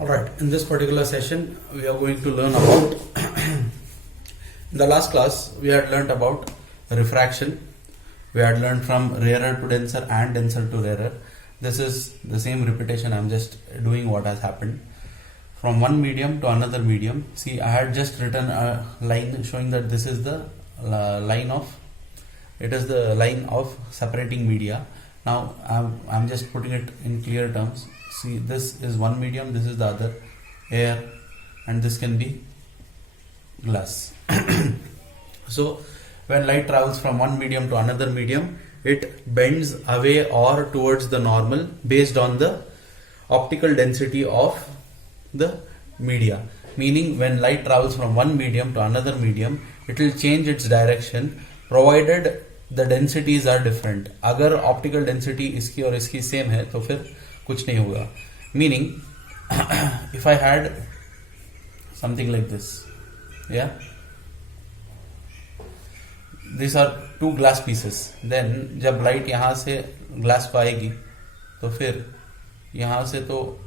Alright, in this particular session, we are going to learn about. In the last class, we had learnt about refraction. We had learned from rarer to denser and denser to rarer. This is the same repetition. I'm just doing what has happened from one medium to another medium. See, I had just written a line showing that this is the line of separating media. Now I'm just putting it in clear terms. See, this is one medium, this is the other, air, and this can be glass. So when light travels from one medium to another medium, it bends away or towards the normal based on the optical density of the media. Meaning, when light travels from one medium to another medium, it will change its direction provided the densities are different. अगर optical density इसकी और इसकी same है तो फिर कुछ नहीं होगा. Meaning, if I had something like this, yeah, these are two glass pieces. Then जब light यहाँ से glass को आएगी तो फिर यहाँ से तो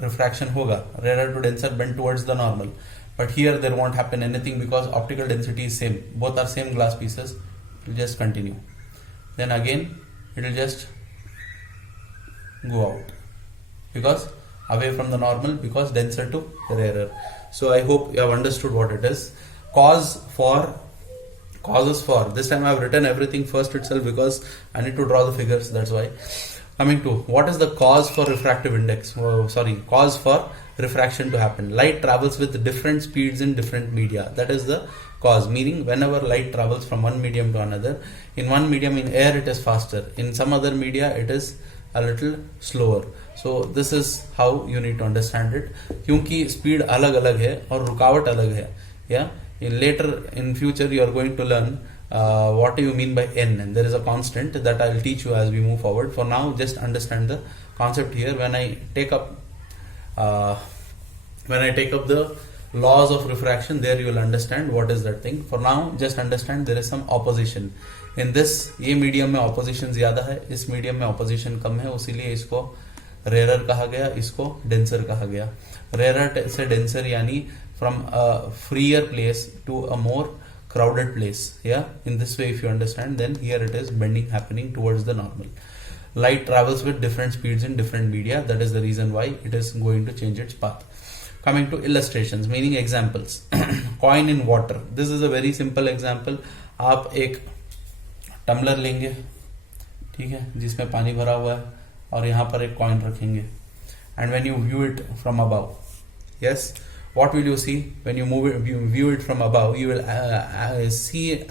refraction होगा, rarer to denser bend towards the normal. But here there won't happen anything because optical density is same. Both are same glass pieces. It will just continue. Then again it will just go out because away from the normal, because denser to rarer. So I hope you have understood what it is. Causes for this time I have written everything first itself because I need to draw the figures, that's why. Coming to what is the cause for refractive index, cause for refraction to happen. Light travels with different speeds in different media. That is the cause, meaning whenever light travels from one medium to another, in one medium, in air it is faster, in some other media it is a little slower. So this is how you need to understand it. क्योंकि speed अलग अलग है और रुकावट अलग है. Yeah, in future you are going to learn what do you mean by n, and there is a constant that I will teach you as we move forward. For now, just understand the concept here. When I take up the laws of refraction, there you will understand what is that thing. For now, just understand there is some opposition in this. ये medium में opposition ज्यादा है, इस medium में opposition कम है, उसीलिए इसको rarer कहा गया, इसको denser कहा गया. Rarer से denser यानी from a freer place to a more crowded place. Yeah, in this way if you understand, then here it is bending happening towards the normal. Light travels with different speeds in different media. That is the reason why it is going to change its path. Coming to illustrations, meaning examples. Coin in water. This is a very simple example. आप एक tumbler लेंगे, ठीक है, जिसमें पानी भरा हुआ है, और यहाँ पर एक कॉइन रखेंगे. And when you view it from above, yes, what will you see when you view it from above? You will see it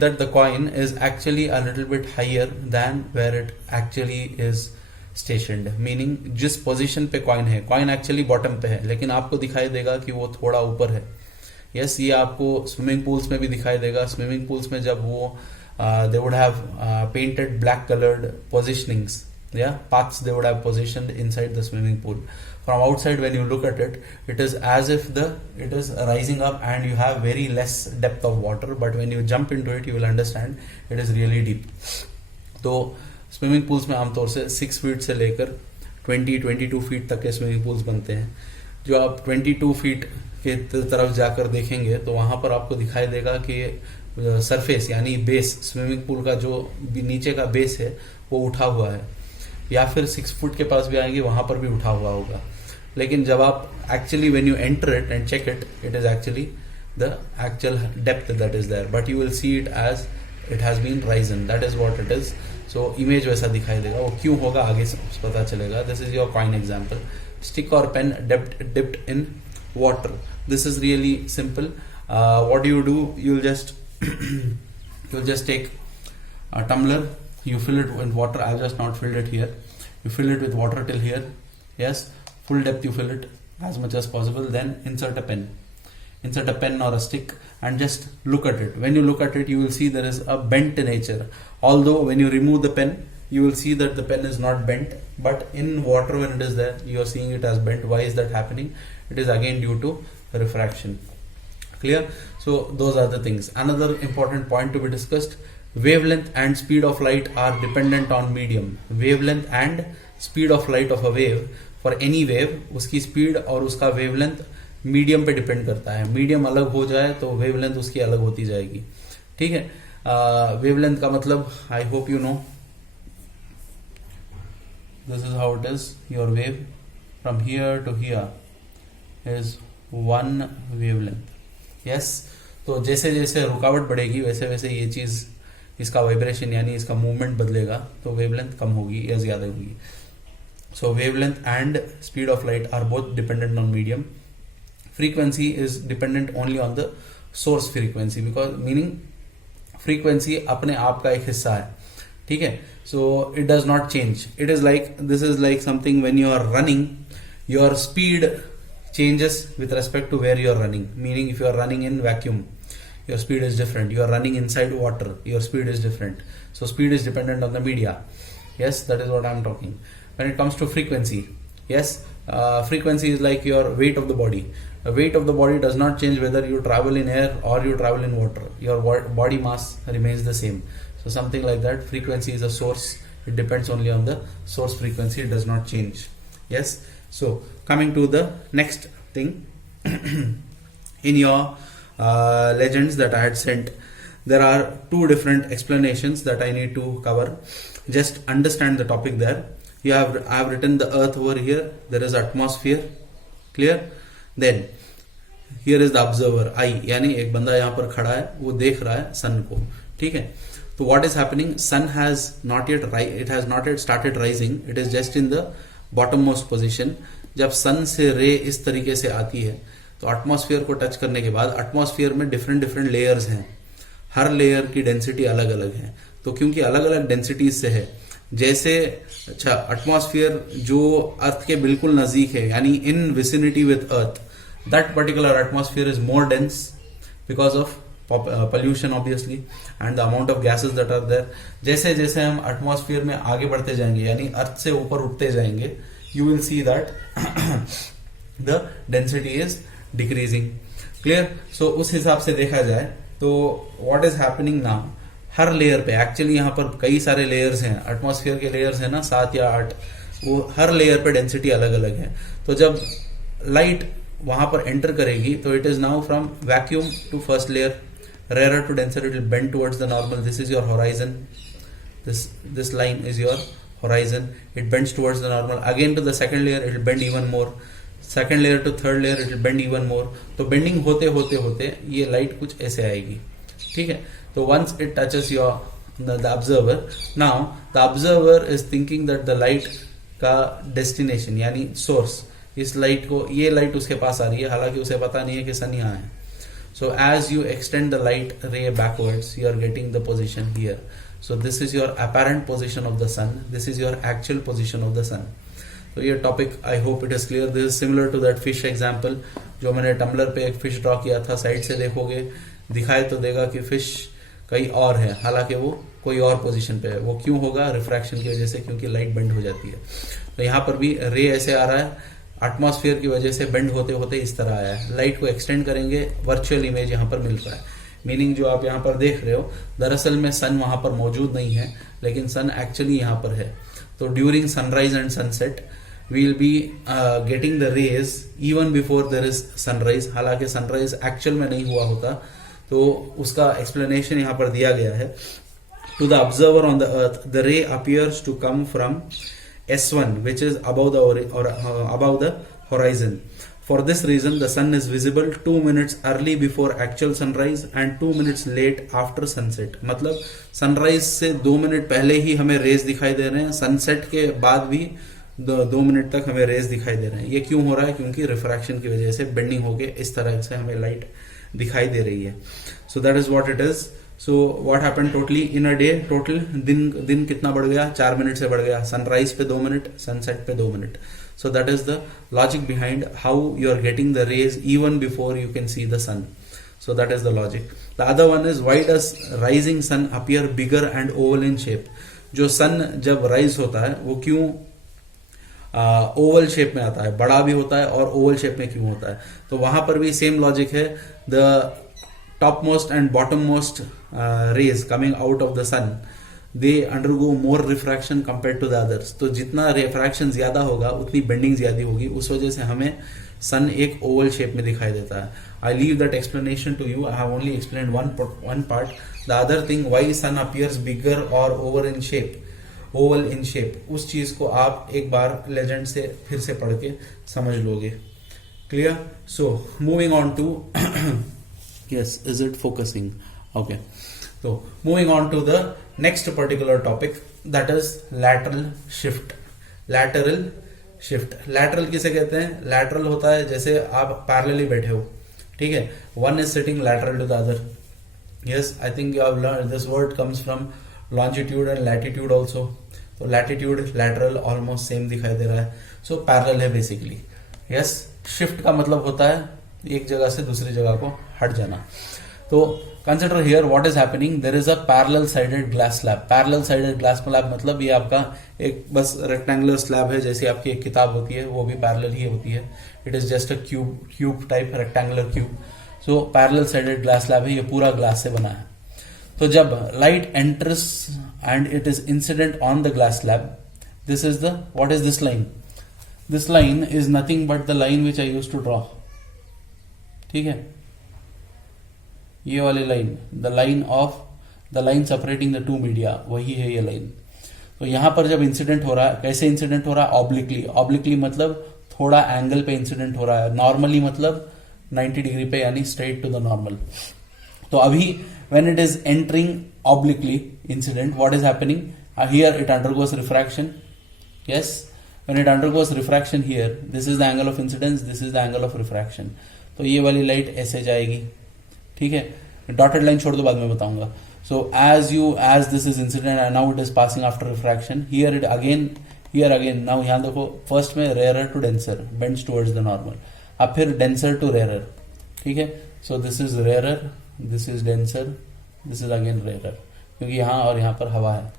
that the coin is actually a little bit higher than where it actually is stationed. Meaning जिस position पे coin है, coin actually bottom पे है, लेकिन आपको दिखाई देगा कि वो थोड़ा ऊपर है. यस, ये आपको स्विमिंग पूल्स में भी दिखाई देगा. स्विमिंग पूल्स में जब वो they would have painted black colored positionings, yeah, paths they would have positioned inside the swimming pool. From outside when you look at it, it is as if it is rising up and you have very less depth of water, but when you jump into it you will understand it is really deep. तो swimming pools में आमतौर से 6 feet से लेकर 22 feet तक के swimming pools बनते हैं. जो आप 22 फीट के तरफ जाकर देखेंगे तो वहां पर आपको दिखाई देगा कि सरफेस यानी बेस, स्विमिंग पूल का जो नीचे का बेस है वो उठा हुआ है, या फिर 6 फुट के पास भी आएंगे वहां पर भी उठा हुआ होगा. लेकिन जब आप actually when you enter it and check it, it is actually the actual depth that is there, but you will see it as it has been risen. That is what it is. So image वैसा दिखाई देगा, वो क्यों होगा आगे पता चलेगा. This is your coin example. Stick और pen dipped in water. This is really simple. What do? You'll just take a tumbler, you fill it with water. I've just not filled it here. You fill it with water till here. Yes, full depth you fill it as much as possible. Then insert a pen or a stick and just look at it. When you look at it, you will see there is a bent nature. Although when you remove the pen, you will see that the pen is not bent, but in water when it is there, you are seeing it as bent. Why is that happening? It is again due to refraction. Clear? So those are the things. Another important point to be discussed: wavelength and speed of light are dependent on medium. Wavelength and speed of light of a wave for any wave, उसकी speed और उसका wavelength medium पे depend करता है। Medium अलग हो जाए तो वेवलेंथ उसकी अलग होती जाएगी। ठीक है, वेवलेंथ का मतलब I hope you know, this is how it is, your wave from here to here is one wavelength. Yes, तो जैसे जैसे रुकावट बढ़ेगी वैसे वैसे ये चीज, इसका वाइब्रेशन यानी इसका मूवमेंट बदलेगा, तो वेवलेंथ कम होगी या ज्यादा होगी। So wavelength and speed of light are both dependent on medium. Frequency is dependent only on the source frequency, because meaning frequency अपने आप का एक हिस्सा है। ठीक है, so it does not change. It is like, this is like something when you are running, your speed changes with respect to where you are running. Meaning, if you are running in vacuum, your speed is different. You are running inside water, your speed is different. So speed is dependent on the media. Yes, that is what I am talking. When it comes to frequency, yes, frequency is like your weight of the body. The weight of the body does not change whether you travel in air or you travel in water. Your body mass remains the same. So something like that. Frequency is a source. It depends only on the source frequency. It does not change. Yes. So coming to the next thing, in your legends that I had sent, there are two different explanations that I need to cover. Just understand the topic there. I have written the earth over here. There is atmosphere. Clear? Then here is the observer, I, यानी एक बंदा यहाँ पर खड़ा है, वो देख रहा है सन को। ठीक है, तो what is happening? Sun has not yet started rising. It is just in the bottom most position. जब सन से रे इस तरीके से आती है तो एटमॉस्फेयर को टच करने के बाद एटमॉस्फेयर में डिफरेंट डिफरेंट लेयर्स हैं, हर लेयर की डेंसिटी अलग अलग है। तो क्योंकि अलग अलग डेंसिटीज से है, जैसे अच्छा एटमॉस्फेयर जो अर्थ के बिल्कुल नजदीक है यानी in vicinity with earth, that particular atmosphere is more dense because of pollution obviously and the amount of gases that are there. जैसे जैसे हम एटमॉस्फेयर में आगे बढ़ते जाएंगे यानी अर्थ से ऊपर उठते जाएंगे, you will see that the density is decreasing. Clear? So उस हिसाब से देखा जाए तो what is happening now, her layer पे एक्चुअली यहाँ पर कई सारे लेयर्स हैं, एटमॉस्फेयर के लेयर्स हैं ना 7 या 8, वो हर लेयर पे डेंसिटी अलग अलग है। तो जब लाइट वहां पर एंटर करेगी तो it is now from vacuum to first layer, rarer to denser, it will bend towards the normal. This is your horizon. This line is your horizon. It bends towards the normal. Again to the second layer, it will bend even more. Second layer to third layer, it will bend even more. तो bending होते होते होते ये light कुछ ऐसे आएगी। ठीक है, तो once it touches your the observer, now the observer is thinking that the light का destination यानी source, इस लाइट को, ये लाइट उसके पास आ रही है, हालांकि उसे पता नहीं है कि सन यहाँ है। So as you extend the light ray backwards, you are getting the position here. So this is your apparent position of the sun. This is your actual position of the sun. So ये topic, I hope it is clear. This is similar to that fish example जो मैंने tumbler पे एक fish draw किया था। Side से देखोगे दिखाई तो देगा कि फिश कहीं और है, हालांकि वो कोई और पोजीशन पे है। वो क्यों होगा? रिफ्रैक्शन की वजह से, क्योंकि लाइट बेंड हो जाती है। तो यहाँ पर भी रे ऐसे आ रहा है, एटमॉस्फेयर की वजह से बेंड होते होते इस तरह आया है। लाइट को एक्सटेंड करेंगे, वर्चुअल इमेज यहाँ पर मिल रहा है। मीनिंग जो आप यहाँ पर देख रहे हो, दरअसल में सन वहां पर मौजूद नहीं है, लेकिन सन एक्चुअली यहाँ पर है। तो during sunrise and sunset we will be getting the rays even before there is sunrise. हालांकि सनराइज एक्चुअल में नहीं हुआ होता, तो उसका एक्सप्लेनेशन यहाँ पर दिया गया है। To the observer on the earth the ray appears to come from S1, which is above the horizon. For this reason, the sun is visible 2 minutes early before actual sunrise and 2 minutes late after sunset. मतलब sunrise से 2 minute पहले ही हमें raise दिखाई दे रहे हैं, sunset के बाद भी 2 मिनट तक हमें रेज दिखाई दे रहे हैं। ये क्यों हो रहा है? क्योंकि रिफ्रैक्शन की वजह से बेंडिंग होके इस तरह से हमें लाइट दिखाई दे रही है। So that is what it is. So what happened totally in a day? Total दिन कितना बढ़ गया? 4 मिनट से बढ़ गया। सनराइज पे 2 मिनट, सनसेट पे 2 minute. So that is the logic behind how you are getting the rays even before you can see the sun. So that is the logic. The other one is, why does rising sun appear bigger and oval in shape? जो सन जब rise होता है वो क्यों Oval shape में आता है, बड़ा भी होता है, और ओवल शेप में क्यों होता है? तो वहां पर भी सेम लॉजिक है। The topmost and bottommost rays coming out of the sun, they undergo more refraction compare to the others. तो जितना रिफ्रैक्शन ज्यादा होगा उतनी बेंडिंग ज्यादा होगी, उस वजह से हमें सन एक ओवल शेप में दिखाई देता है। I leave that explanation to you, I have only explained one part. The other thing why sun appears bigger or oval in shape, उस चीज को आप एक बार लेजेंड से फिर से पढ़ के समझ लोगे। Clear? So moving on to yes, is it focusing? Okay, so moving on to the next particular topic, that is lateral shift। lateral किसे कहते हैं? lateral होता है जैसे आप पैरेलली बैठे हो, ठीक है, one is sitting lateral to the other। yes, I think you have learned this word comes from longitude and latitude also। तो latitude lateral almost same दिखाई दे रहा है, so parallel है basically। yes, shift का मतलब होता है एक जगह से दूसरी जगह को हट जाना। तो consider here what is happening, there is a parallel sided glass slab. Parallel sided glass slab मतलब ये आपका एक बस रेक्टेंगुलर स्लैब है, जैसे आपकी एक किताब होती है वो भी पैरेलल ही होती है। It is just a cube type, rectangular cube. So parallel sided glass slab है, ये पूरा ग्लास से बना है। तो जब light enters and it is incident on the glass slab, this is the what is this line? This line is nothing but the line which I used to draw. ठीक है, ये वाली line, the line separating the two media, वही है ये line. तो यहां पर जब इंसिडेंट हो रहा है, कैसे इंसिडेंट हो रहा है? ऑब्लिकली मतलब थोड़ा एंगल पे इंसिडेंट हो रहा है, नॉर्मली मतलब 90 डिग्री पे, यानी स्ट्रेट टू द नॉर्मल। तो अभी when it is entering obliquely incident, what is happening here? It undergoes refraction. Yes, when it undergoes refraction here, this is the angle of incidence, this is the angle of refraction. तो ये वाली light ऐसे जाएगी, ठीक है। Dotted line छोड़ दो, बाद में बताऊंगा। So as this is incident and now it is passing after refraction, here again now यहां देखो, फर्स्ट में rarer to denser, bends towards the normal, अब फिर डेंसर टू रेयरर, ठीक है। So this is rarer, this is denser, this is again rarer, क्योंकि यहां और यहां पर हवा है,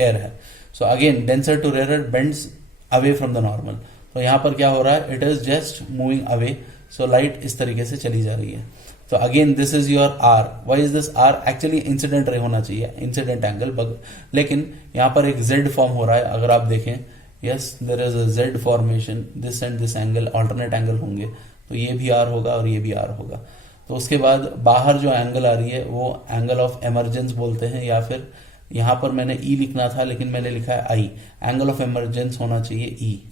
एयर है। So again denser to rarer, bends away from the normal. तो यहां पर क्या हो रहा है? It is just moving away. So light इस तरीके से चली जा रही है। तो again this is your R. Why is this R? Actually incident ray होना चाहिए, इंसिडेंट एंगल, लेकिन यहां पर एक जेड फॉर्म हो रहा है। अगर आप देखें, yes, there is a Z formation, this and this angle alternate angle होंगे, तो ये भी आर होगा और ये भी आर होगा। तो उसके बाद बाहर जो एंगल आ रही है वो एंगल ऑफ एमरजेंस बोलते हैं, या फिर यहां पर मैंने ई लिखना था लेकिन मैंने लिखा है आई। एंगल ऑफ एमरजेंस होना चाहिए ई,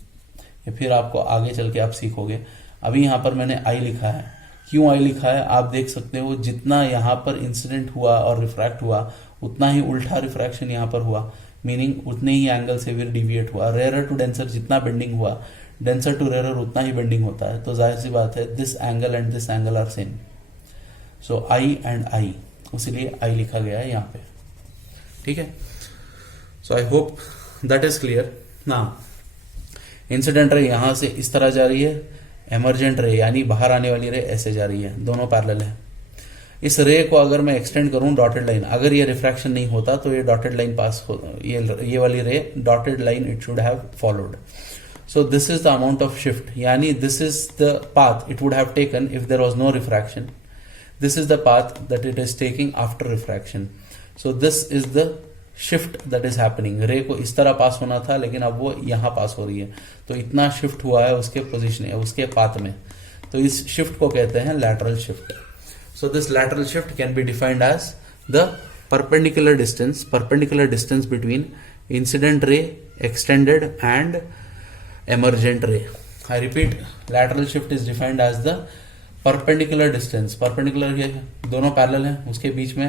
या फिर आपको आगे चल के आप सीखोगे। अभी यहां पर मैंने आई लिखा है। क्यों आई लिखा है? आप देख सकते हो, जितना यहां पर इंसिडेंट हुआ और रिफ्रैक्ट हुआ, उतना ही उल्टा रिफ्रैक्शन यहां पर हुआ, मीनिंग उतने ही एंगल से फिर डिविएट हुआ। रेयरर टू डेंसर जितना बेंडिंग हुआ, डेंसर टू रेयरर उतना ही बेंडिंग होता है। तो जाहिर सी बात है, this angle and this angle are same. So I and I, इसीलिए आई लिखा गया है यहाँ पे, ठीक है। So I hope that is clear. Now incident ray यहां से इस तरह जा रही है, एमरजेंट रे यानी बाहर आने वाली रे ऐसे जा रही है, दोनों पैरेलल है। इस रे को अगर मैं एक्सटेंड करूं डॉटेड लाइन, अगर ये रिफ्रैक्शन नहीं होता तो ये डॉटेड लाइन पास हो, ये वाली ray dotted line it should have followed. So this is the amount of shift, यानी this is the path it would have taken if there was no refraction. This is the path that it is taking after refraction. So this is the shift that is happening. Ray को इस तरह पास होना था लेकिन अब वो यहां पास हो रही है, तो इतना शिफ्ट हुआ है उसके पोजीशन, उसके पाथ में। तो इस शिफ्ट को कहते हैं lateral shift. So this lateral shift can be defined as the perpendicular distance between incident ray, extended and emergent ray. I repeat, lateral shift is defined as the perpendicular distance. Perpendicular ये दोनों parallel हैं, उसके बीच में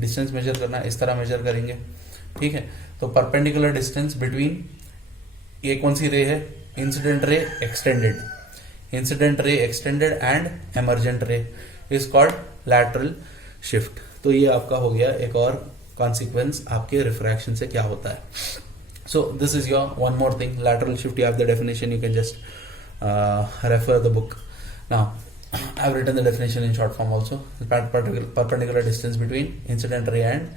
distance measure करना, इस तरह major करेंगे, ठीक है। तो परपेंडिकुलर डिस्टेंस बिटवीन, ये कौन सी रे है? Incident ray extended and emergent रे इज कॉल्ड लैटरल शिफ्ट। तो ये आपका हो गया एक और कॉन्सिक्वेंस आपके रिफ्रैक्शन से क्या होता है। So this is your one more thing, lateral shift. You have the definition, you can just refer the book. Now I've written the definition in short form also. Perpendicular distance between incident ray and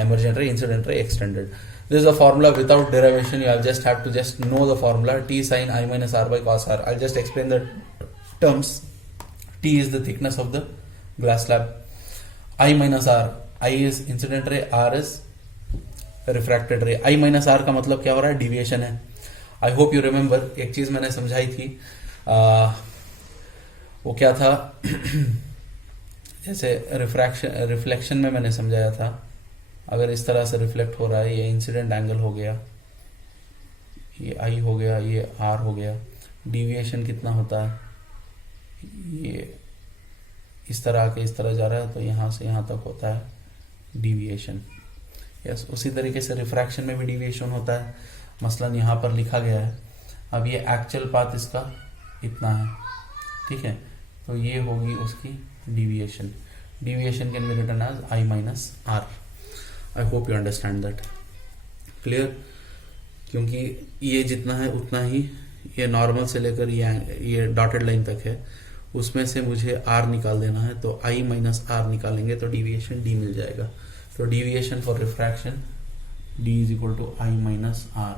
emergent ray, incident ray, extended. This is a formula without derivation. You just have to just know the formula, T sin I minus R by cos R. I'll just explain the terms. T is the thickness of the glass slab, I minus R, I is incident ray, R is refracted रे। आई minus are का मतलब क्या हो रहा है, deviation है। आई hope you remember, एक चीज मैंने समझाई थी, वो क्या था जैसे रिफ्लेक्शन में मैंने समझाया था, अगर इस तरह से रिफ्लेक्ट हो रहा है, ये इंसिडेंट एंगल हो गया, ये आई हो गया, ये आर हो गया, डिविएशन कितना होता है, ये इस तरह आके इस तरह जा रहा है तो यहाँ से यहाँ तक होता है डिविएशन। यस, उसी तरीके से रिफ्रैक्शन में भी डिविएशन होता है, मसलन यहाँ पर लिखा गया है। अब ये एक्चुअल पाथ इसका इतना है, ठीक है, तो ये होगी उसकी deviation. Deviation can be written as I minus R. I hope you understand that. Clear? क्योंकि ये जितना है उतना ही ये नॉर्मल से लेकर ये डॉटेड लाइन तक है, उसमें से मुझे आर निकाल देना है, तो आई माइनस आर निकालेंगे तो डिविएशन डी मिल जाएगा। तो deviation for refraction D is equal to I minus R.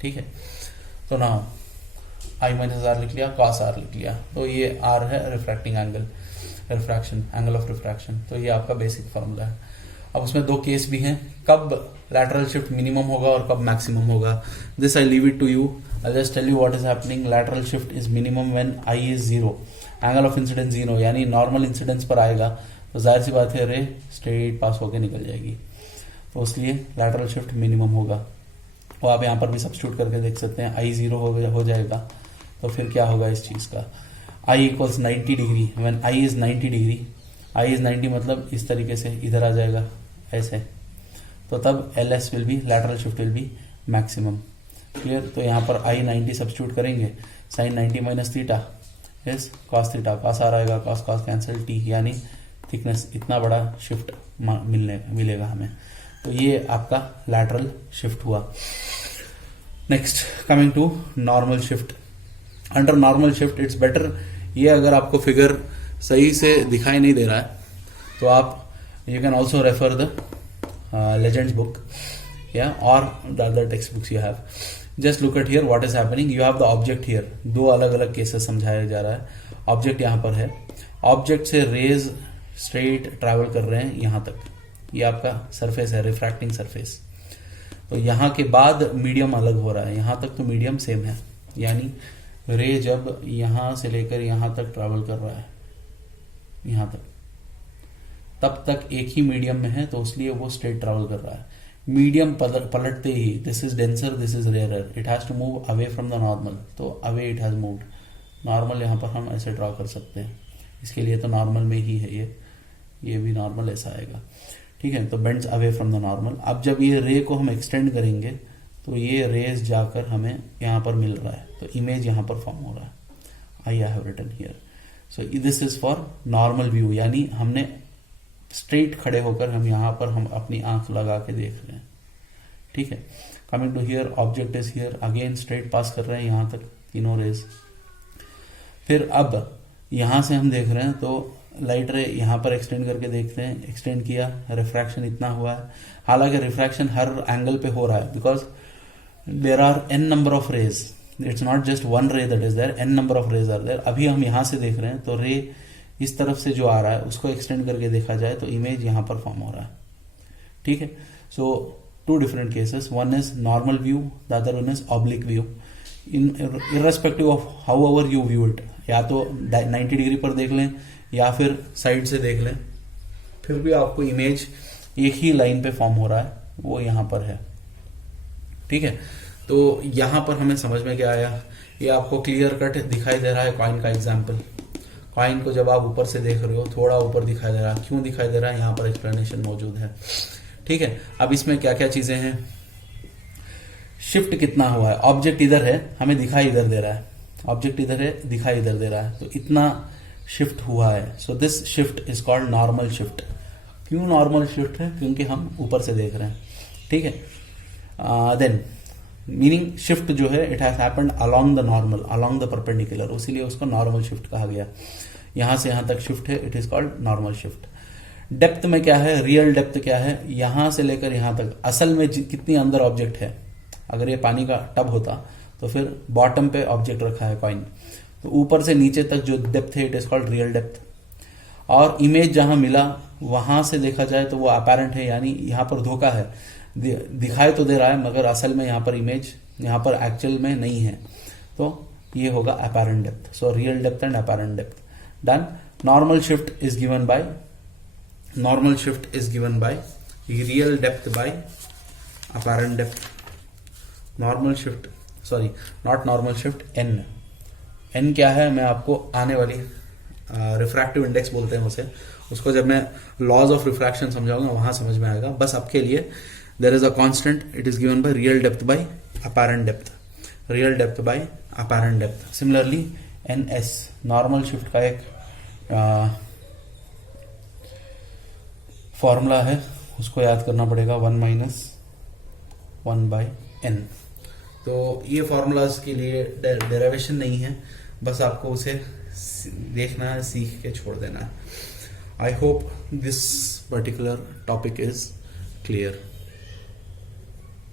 ठीक है, तो नाउ आई माइनस आर लिख लिया, कॉस आर लिख लिया, तो ये आर है refracting angle, refraction angle of refraction. तो ये आपका बेसिक फॉर्मूला है। अब उसमें दो केस भी हैं, कब लैटरल शिफ्ट मिनिमम होगा और कब मैक्सिमम होगा। This I leave it to you, I just tell you what is happening. Lateral shift is minimum when I is 0, angle of incidence 0, यानी नॉर्मल इंसिडेंस पर आएगा तो जाहिर सी बात है रे स्ट्रेट पास होकर निकल जाएगी, तो इसलिए लैटरल शिफ्ट मिनिमम होगा। और आप यहाँ पर भी सब्स्टिट्यूट करके देख सकते हैं, आई 0 हो जाएगा तो फिर क्या होगा इस चीज का, I equals 90 degree when I is 90 degree. I is 90 मतलब इस तरीके से इधर आ जाएगा ऐसे, तो तब L S will be, lateral shift will be maximum. Clear? तो यहाँ पर आई 90 सब्स्टिट्यूट करेंगे, sine 90 minus theta is cos theta, cos आ रहेगा, कॉस कॉस कैंसिल, टी यानी थिकनेस, इतना बड़ा शिफ्ट मिलेगा हमें। तो ये आपका लैटरल शिफ्ट हुआ। Next coming to normal shift. Under normal shift it's better, ये अगर आपको फिगर सही से दिखाई नहीं दे रहा है तो आप you can also refer the legends book या और the other text books you have. Just look at here what is happening, you have the object here. दो अलग अलग केसेस समझाया जा रहा है। ऑब्जेक्ट यहाँ पर है, ऑब्जेक्ट से रेज स्ट्रेट ट्रैवल कर रहे हैं यहाँ तक, ये आपका सरफेस है, रिफ्रैक्टिंग सरफेस। तो यहाँ के बाद मीडियम अलग हो रहा है, यहाँ तक तो मीडियम सेम है, यानी रे जब यहाँ से लेकर यहाँ तक ट्रैवल कर रहा है यहाँ तक, तब तक एक ही मीडियम में है, तो इसलिए वो स्ट्रेट ट्रैवल कर रहा है। मीडियम पलटते ही this is denser, this is rarer, it has to move away from the normal, तो away it has moved. Normal यहाँ पर हम ऐसे ड्रॉ कर सकते हैं, इसके लिए तो नॉर्मल में ही है ये भी नॉर्मल ऐसा आएगा। ठीक है, तो bends away from the normal. अब जब ये रे को हम एक्सटेंड करेंगे तो ये रेज जाकर हमें यहाँ पर मिल रहा है, तो इमेज यहाँ पर फॉर्म हो रहा है। I have written here, so this is for normal view, यानी हमने स्ट्रेट खड़े होकर हम यहाँ पर हम अपनी आंख लगा के देख रहे हैं। ठीक है, coming to here, object is here, again straight pass कर रहे हैं यहाँ तक तीनों रेज। फिर अब यहाँ से हम देख रहे हैं तो लाइट रे यहाँ पर एक्सटेंड करके देखते हैं, एक्सटेंड किया, रिफ्रैक्शन इतना हुआ है। हालांकि रिफ्रैक्शन हर एंगल पे हो रहा है, because there are n number of rays, it's not just one ray that is there, n number of rays are there. अभी हम यहाँ से देख रहे हैं तो रे इस तरफ से जो आ रहा है उसको एक्सटेंड करके देखा जाए तो इमेज यहाँ पर फॉर्म हो रहा है। ठीक है, so two different cases, one is normal view, the other one is oblique view. Irrespective of however you view it, या तो 90 डिग्री पर देख लें या फिर साइड से देख लें, फिर भी आपको इमेज एक ही लाइन पे फॉर्म हो रहा है, वो यहाँ पर है। ठीक है, तो यहाँ पर हमें समझ में क्या आया, ये आपको क्लियर कट दिखाई दे रहा है कॉइन का एग्जाम्पल। कॉइन को जब आप ऊपर से देख रहे हो, थोड़ा ऊपर दिखाई दे रहा है, क्यों दिखाई दे रहा है, यहाँ पर एक्सप्लेनेशन मौजूद है। ठीक है, अब इसमें क्या क्या चीजें हैं, शिफ्ट कितना हुआ है, ऑब्जेक्ट इधर है, हमें दिखाई इधर दे रहा है, ऑब्जेक्ट इधर है, दिखाई इधर दे रहा है, तो इतना शिफ्ट हुआ है। So this shift is called normal shift. क्यों नॉर्मल शिफ्ट है, क्योंकि हम ऊपर से देख रहे हैं। ठीक है, देन मीनिंग शिफ्ट जो है it has happened along the normal, along the perpendicular, इसीलिए उसको नॉर्मल शिफ्ट कहा गया। यहां से यहां तक शिफ्ट है, it is called normal shift. Depth में क्या है, रियल डेप्थ क्या है, यहां से लेकर यहां तक असल में कितनी अंदर ऑब्जेक्ट है। अगर ये पानी का टब होता तो फिर बॉटम पे ऑब्जेक्ट रखा है कॉइन, तो ऊपर से नीचे तक जो डेप्थ है it is called real depth. और इमेज जहां मिला वहां से देखा जाए तो वो अपेरेंट है, यानी यहां पर धोखा है। दिखाई तो दे रहा है मगर असल में यहाँ पर इमेज यहाँ पर एक्चुअल में नहीं है, तो ये होगा apparent depth. So real depth and apparent depth done. Normal shift is given by real depth by apparent depth. Normal shift, sorry not normal shift, N क्या है मैं आपको आने वाली रिफ्रैक्टिव इंडेक्स बोलते हैं उसे, उसको जब मैं लॉज ऑफ रिफ्रैक्शन समझाऊंगा वहां समझ में आएगा. बस आपके लिए there is a constant, it is given by real depth by apparent depth, real depth by apparent depth. Similarly NS normal shift का एक फॉर्मूला है, उसको याद करना पड़ेगा 1-1/n. तो ये फॉर्मूलाज के लिए डेरिवेशन नहीं है, बस आपको उसे देखना है, सीख के छोड़ देना है. I hope this particular topic is clear.